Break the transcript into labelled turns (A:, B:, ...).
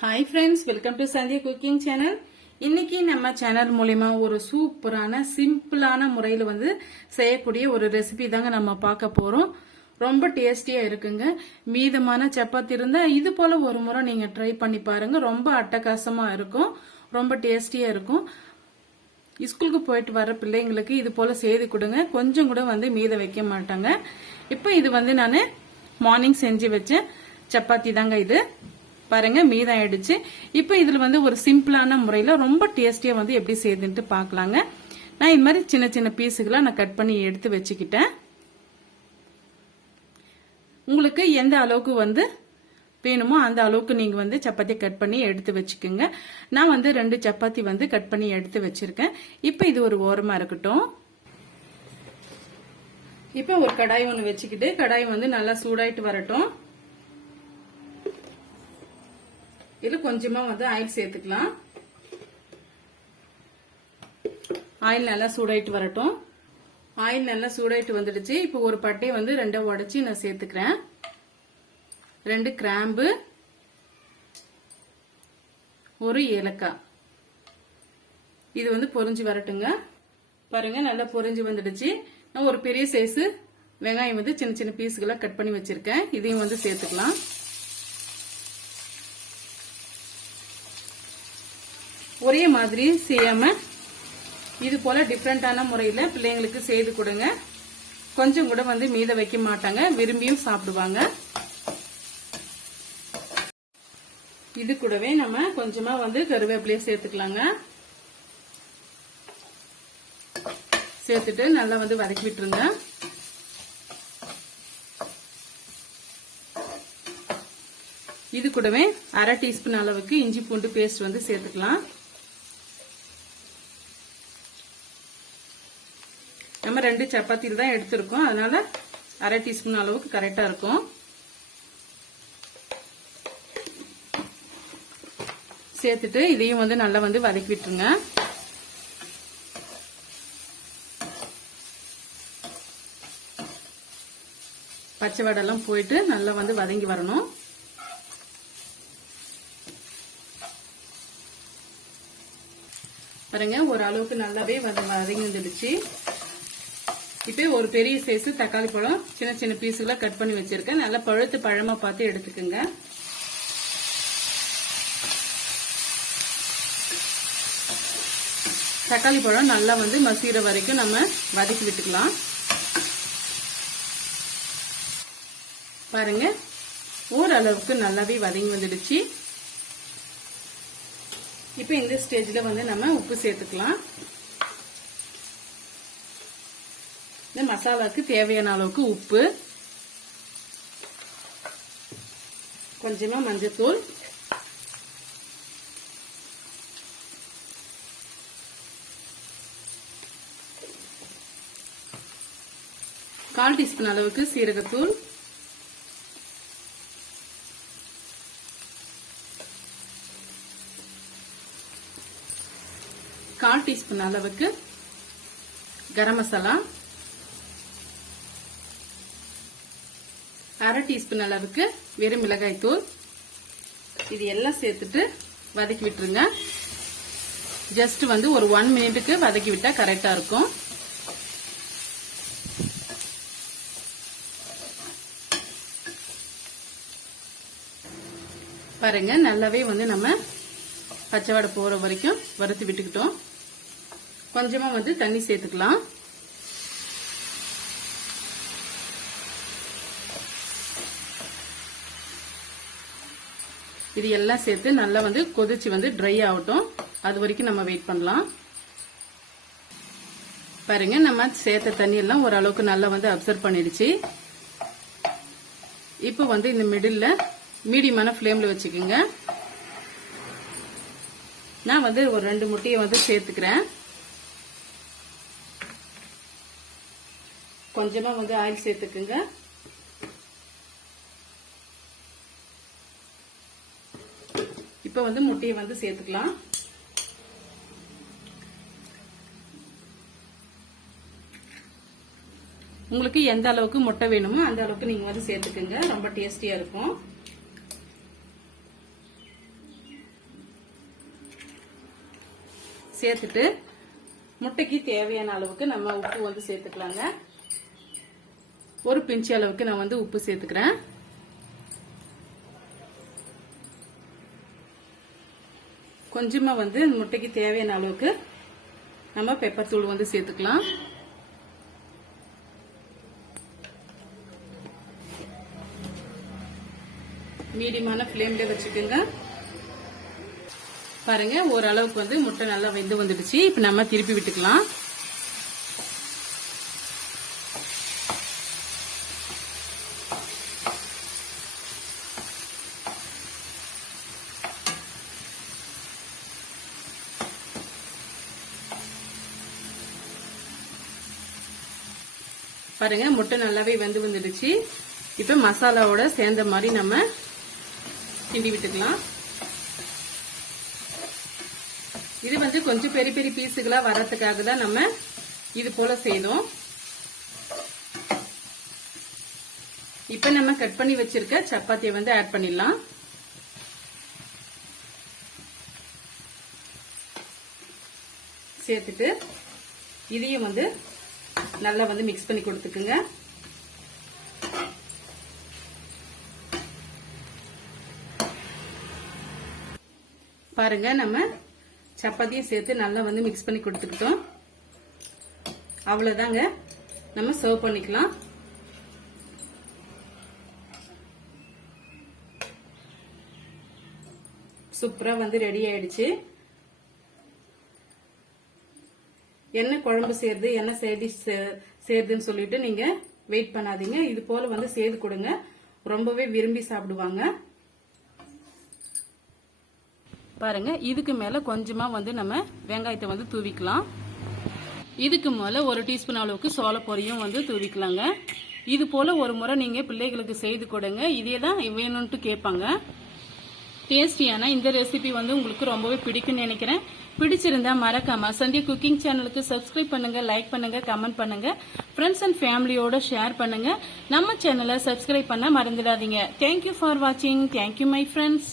A: Hi friends welcome to Sandhya cooking channel இன்னைக்கு நம்ம channel மூலயமா ஒரு சூப்பரான சிம்பிளான முறையில் வந்து செய்யக்கூடிய ஒரு ரெசிபி தாங்க நம்ம பார்க்க போகிறோம் ரொம்ப டேஸ்டியாக இருக்குங்க. மீதமான சப்பாத்தி இருந்தால் இது போல் ஒரு முறை நீங்கள் ட்ரை பண்ணி பாருங்கள் ரொம்ப அட்டகாசமாக இருக்கும். ரொம்ப டேஸ்டியாக இருக்கும். ஸ்கூலுக்கு போயிட்டு வர பிள்ளைங்களுக்கு இது போல் செய்து கொடுங்க. கொஞ்சம் கூட வந்து மீத வைக்க மாட்டாங்க. இப்போ இது வந்து நான் மார்னிங் செஞ்சு வச்ச சப்பாத்தி தாங்க இது. பாருங்க மீதம் ஆயிடுச்சு இப்போ இதுல வந்து ஒரு சிம்பிளான முறையில ரொம்ப டேஸ்டியா வந்து எப்படி செய்யுதுன்ட்டு பார்க்கலாங்க. நான் இது மாதிரி சின்ன சின்ன பீஸுகளை நான் கட் பண்ணி எடுத்து வச்சுக்கிட்டேன். உங்களுக்கு எந்த அளவுக்கு வந்து வேணுமோ அந்த அளவுக்கு நீங்க வந்து சப்பாத்தி கட் பண்ணி எடுத்து வச்சுக்கோங்க. நான் வந்து ரெண்டு சப்பாத்தி வந்து கட் பண்ணி எடுத்து வச்சிருக்கேன். இப்போ இது ஒரு ஓரமா இருக்கட்டும். இப்போ ஒரு கடாய் ஒன்று வச்சுக்கிட்டு கடாய் வந்து நல்லா சூடாயிட்டு வரட்டும். இதில் கொஞ்சமாக வந்து ஆயில் சேர்த்துக்கலாம். ஆயில் நல்லா சூடாயிட்டு வரட்டும். ஆயில் நல்லா சூடாயிட்டு வந்துடுச்சு. இப்போ ஒரு பட்டையை வந்து ரெண்டை உடச்சி நான் சேர்த்துக்கிறேன். ரெண்டு கிராம்பு ஒரு ஏலக்காய். இது வந்து பொரிஞ்சு வரட்டுங்க. பாருங்க நல்லா பொரிஞ்சு வந்துடுச்சு. நான் ஒரு பெரிய சைஸு வெங்காயம் வந்து சின்ன சின்ன பீஸுகளாக கட் பண்ணி வச்சிருக்கேன். இதையும் வந்து சேர்த்துக்கலாம். ஒரே மாதிரி செய்யாம இது போல டிஃப்ரெண்டான முறையில பிள்ளைங்களுக்கு செய்து கொடுங்க. கொஞ்சம் கூட வந்து மீத வைக்க மாட்டாங்க. விரும்பியும் சாப்பிடுவாங்க. இது கூடவே நம்ம கொஞ்சமா வந்து கருவேப்பிலையை சேர்த்துக்கலாங்க. சேர்த்துட்டு நல்லா வந்து வதக்கி விட்டுருங்க. இது கூடவே அரை டீஸ்பூன் அளவுக்கு இஞ்சி பூண்டு பேஸ்ட் வந்து சேர்த்துக்கலாம். நம்ம ரெண்டு சப்பாத்தியில் தான் எடுத்திருக்கோம். அதனால அரை டீஸ்பூன் அளவுக்கு கரெக்டா இருக்கும். சேர்த்துட்டு இதையும் வந்து நல்லா வந்து வதக்கி விட்டுருங்க. பச்சை வடெல்லாம் போயிட்டு நல்லா வந்து வதங்கி வரணும். பாருங்க ஒரு அளவுக்கு நல்லாவே வதங்கி வந்துடுச்சு இப்போ ஒரு பெரிய சைஸ் தக்காளி பழம். சின்ன சின்ன பீஸுகளாக கட் பண்ணி வச்சிருக்கேன். நல்லா பழுத்து பழமாக பார்த்து எடுத்துக்கோங்க. தக்காளி பழம் நல்லா வந்து மசீர வரைக்கும் நம்ம வதக்கி விட்டுக்கலாம். பாருங்க. ஓரளவுக்கு நல்லாவே வதங்கி வந்துடுச்சு. இப்போ இந்த ஸ்டேஜில் வந்து நம்ம உப்பு சேர்த்துக்கலாம். இந்த மசாலாவுக்கு தேவையான அளவுக்கு உப்பு. கொஞ்சமா மஞ்சத்தூள். கால் டீஸ்பூன் அளவுக்கு சீரகத்தூள். கால் டீஸ்பூன் அளவுக்கு கரம் மசாலா. அரை டீஸ்பூன் அளவுக்கு வெறும் மிளகாய் தூள். இது எல்லாம் சேர்த்துட்டு வதக்கி விட்டுருங்க. ஜஸ்ட் வந்து ஒரு ஒன் மினிட்டுக்கு வதக்கி விட்டா கரெக்டா இருக்கும். பாருங்க நல்லாவே வந்து நம்ம பச்சைவாடை போற வரைக்கும் வறுத்து விட்டுக்கிட்டோம். கொஞ்சமா வந்து தண்ணி சேர்த்துக்கலாம். இது எல்லாம் சேர்த்து நல்லா வந்து கொதிச்சு வந்து ட்ரை ஆகட்டும். அது வரைக்கும் நம்ம வெயிட் பண்ணலாம். பாருங்க நம்ம சேர்த்த தண்ணி எல்லாம் ஓரளவுக்கு நல்லா வந்து அப்சர்வ் பண்ணிடுச்சு. இப்போ வந்து இந்த மிடில் மீடியமான ஃப்ளேமில் வச்சுக்கோங்க. நான் வந்து ஒரு ரெண்டு முட்டையை வந்து சேர்த்துக்கிறேன். கொஞ்சமா வந்து ஆயில் சேர்த்துக்குங்க. இப்போ வந்து முட்டையை வந்து சேர்த்துக்கலாம். உங்களுக்கு எந்த அளவுக்கு முட்டை வேணுமோ அந்த அளவுக்கு நீங்க வந்து சேர்த்துக்குங்க. ரொம்ப டேஸ்டியாக இருக்கும். சேர்த்துட்டு முட்டைக்கு தேவையான அளவுக்கு நம்ம உப்பு வந்து சேர்த்துக்கலாங்க. ஒரு பிஞ்சு அளவுக்கு நான் வந்து உப்பு சேர்த்துக்கிறேன். கொஞ்சமா வந்து முட்டைக்கு தேவையான அளவுக்கு நம்ம பெப்பர் தூள் வந்து சேர்த்துக்கலாம். மீடியமான ஃப்ளேம்ல வச்சுக்கோங்க. பாருங்க ஓரளவுக்கு வந்து முட்டை நல்லா வெந்து வந்துடுச்சு. இப்ப நம்ம திருப்பி விட்டுக்கலாம். பாருங்க முட்டை நல்லாவே வெந்து வந்துடுச்சு. இப்ப மசாலாவோட சேர்ந்த மாதிரி நம்ம கிண்டி விட்டுக்கலாம். இது வந்து கொஞ்சம் பெரிய பெரிய பீஸுகளா வர்றதுக்காக தான் நம்ம இது போல செய்தோம். இப்ப நம்ம கட் பண்ணி வச்சிருக்க சப்பாத்தியை வந்து ஆட் பண்ணிடலாம். சேர்த்துட்டு இதையும் வந்து நல்லா வந்து மிக்ஸ் பண்ணி கொடுத்துக்குங்க. பாருங்க நம்ம சப்பாத்தியும் சேர்த்து நல்லா வந்து மிக்ஸ் பண்ணி கொடுத்துக்கிட்டோம். அவ்வளவுதாங்க. நம்ம சர்வ் பண்ணிக்கலாம். சூப்பரா வந்து ரெடி ஆயிடுச்சு. என்ன குழம்பு செய்யறது என்ன சேடி செய்யறதுன்னு சொல்லிட்டு நீங்க வெயிட் பண்ணாதீங்க. இது போல வந்து செய்து கொடுங்க. ரொம்பவே விரும்பி சாப்பிடுவாங்க. பாருங்க இதுக்கு மேல கொஞ்சமா வந்து நம்ம வெங்காயத்தை வந்து தூவிக்கலாம். இதுக்கு மேல ஒரு டீஸ்பூன் அளவுக்கு சோளப்பொரியும் வந்து தூவிக்கலாங்க. இது போல ஒரு முறை நீங்க பிள்ளைகளுக்கு செய்து கொடுங்க. இதே தான் வேணும்ட்டு கேட்பாங்க. டேஸ்டியான இந்த ரெசிபி வந்து உங்களுக்கு ரொம்பவே பிடிக்கும்னு நினைக்கிறேன். பிடிச்சிருந்தா மறக்காம சந்தியா குக்கிங் சேனலுக்கு சப்ஸ்கிரைப் பண்ணுங்க லைக் பண்ணுங்க கமெண்ட் பண்ணுங்க. ஃப்ரெண்ட்ஸ் அண்ட் ஃபேமிலியோட ஷேர் பண்ணுங்க. நம்ம சேனலை சப்ஸ்கிரைப் பண்ண மறந்துடாதீங்க. தேங்க்யூ ஃபார் வாட்சிங் தேங்க்யூ மை ஃப்ரெண்ட்ஸ்